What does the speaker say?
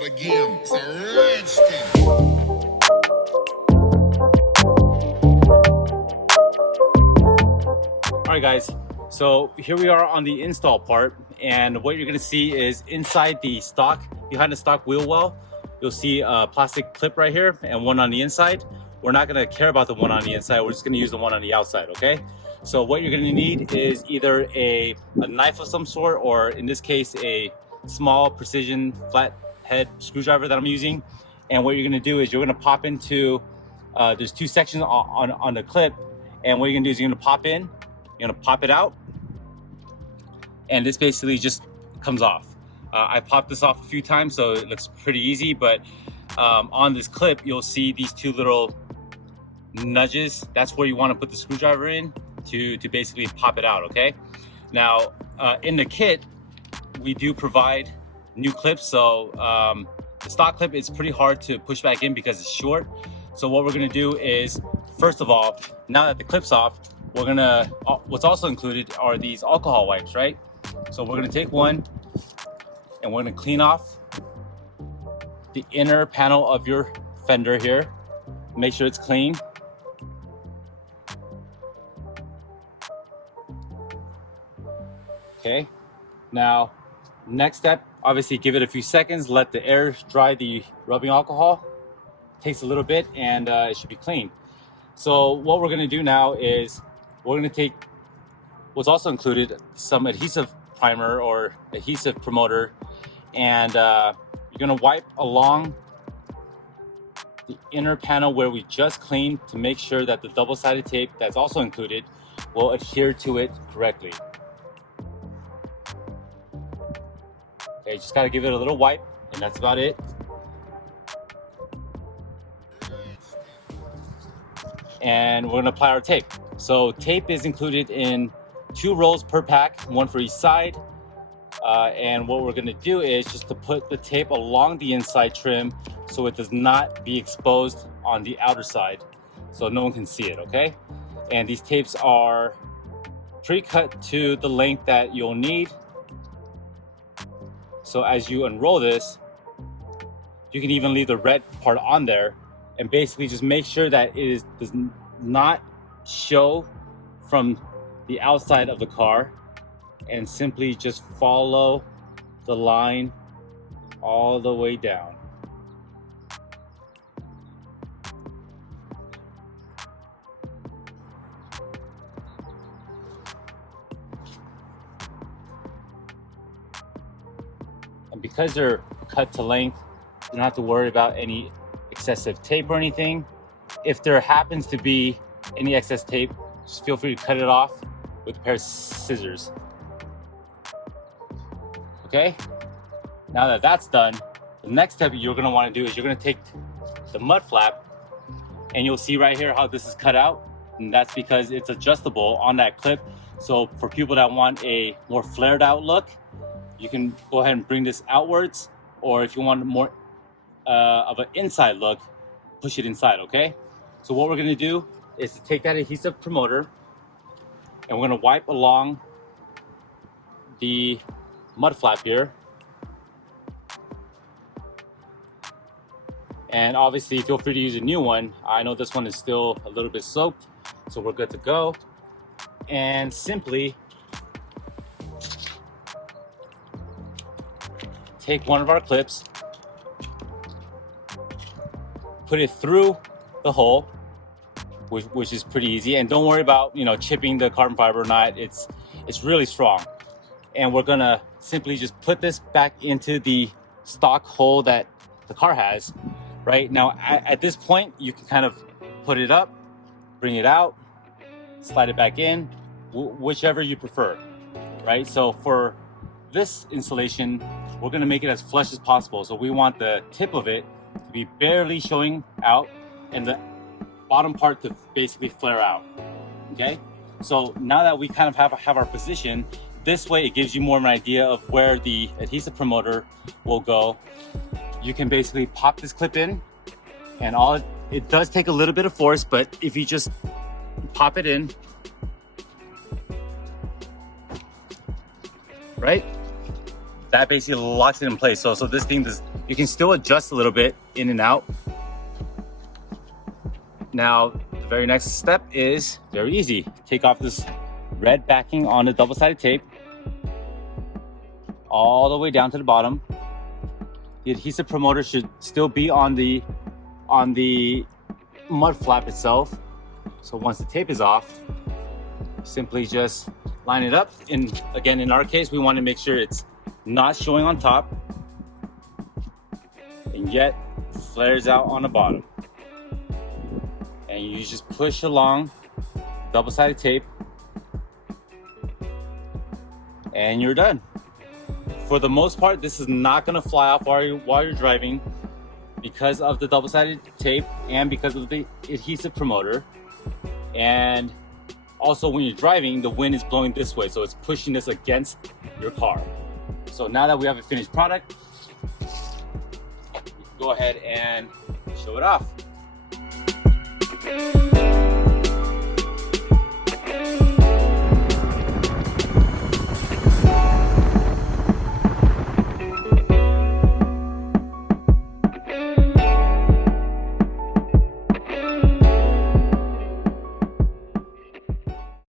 start again. It's a redskin. All right, guys, so here we are on the install part, and what you're going to see is inside the stock, behind the stock wheel well, you'll see a plastic clip right here and one on the inside. We're not going to care about the one on the inside, we're just going to use the one on the outside. Okay, so what you're going to need is either a knife of some sort, or in this case a small precision flat head screwdriver that I'm using. And what you're going to do is you're going to pop into there's two sections on the clip, and what you're going to do is you're going to pop in, you're gonna pop it out, and this basically just comes off. I've popped this off a few times, so it looks pretty easy, but on this clip, you'll see these two little nudges. That's where you wanna put the screwdriver in to basically pop it out, okay? Now, in the kit, we do provide new clips, so the stock clip is pretty hard to push back in because it's short. So what we're gonna do is, first of all, now that the clip's off, we're gonna, what's also included are these alcohol wipes, right? So we're gonna take one and we're gonna clean off the inner panel of your fender here. Make sure it's clean. Okay, now, next step, obviously give it a few seconds, let the air dry the rubbing alcohol. Takes a little bit and it should be clean. So what we're gonna do now is we're gonna take what's also included, some adhesive primer or adhesive promoter, and you're gonna wipe along the inner panel where we just cleaned to make sure that the double-sided tape that's also included will adhere to it correctly. Okay, just gotta give it a little wipe, and that's about it. And we're gonna apply our tape. So tape is included in 2 rolls per pack, one for each side. And what we're gonna do is just to put the tape along the inside trim so it does not be exposed on the outer side, so no one can see it, okay? And these tapes are pre-cut to the length that you'll need. So as you unroll this, you can even leave the red part on there, and basically just make sure that it does not show from the outside of the car, and simply just follow the line all the way down. And because they're cut to length, you don't have to worry about any excessive tape or anything. If there happens to be any excess tape, just feel free to cut it off with a pair of scissors. Okay, now that that's done, the next step you're gonna wanna do is you're gonna take the mud flap, and you'll see right here how this is cut out, and that's because it's adjustable on that clip. So for people that want a more flared out look, you can go ahead and bring this outwards, or if you want more of an inside look, push it inside, okay? So what we're gonna do is to take that adhesive promoter, and we're gonna wipe along the mud flap here. And obviously feel free to use a new one. I know this one is still a little bit soaked, so we're good to go. And simply take one of our clips, put it through the hole, which is pretty easy, and don't worry about, you know, chipping the carbon fiber or not. It's really strong. And we're gonna simply just put this back into the stock hole that the car has. Right now, at this point, you can kind of put it up, bring it out, slide it back in, whichever you prefer, right? So for this installation, we're gonna make it as flush as possible. So we want the tip of it to be barely showing out and the bottom part to basically flare out, okay? So now that we kind of have our position, this way it gives you more of an idea of where the adhesive promoter will go. You can basically pop this clip in, and it does take a little bit of force, but if you just pop it in, right? That basically locks it in place. So this thing You can still adjust a little bit in and out. Now, the very next step is very easy. Take off this red backing on the double-sided tape all the way down to the bottom. The adhesive promoter should still be on the mud flap itself. So once the tape is off, simply just line it up. And again, in our case, we want to make sure it's not showing on top and yet flares out on the bottom. And you just push along double-sided tape and you're done. For the most part, this is not going to fly off while you're driving because of the double-sided tape and because of the adhesive promoter. And also when you're driving, the wind is blowing this way, so it's pushing this against your car. So now that we have a finished product, you can go ahead and show it off.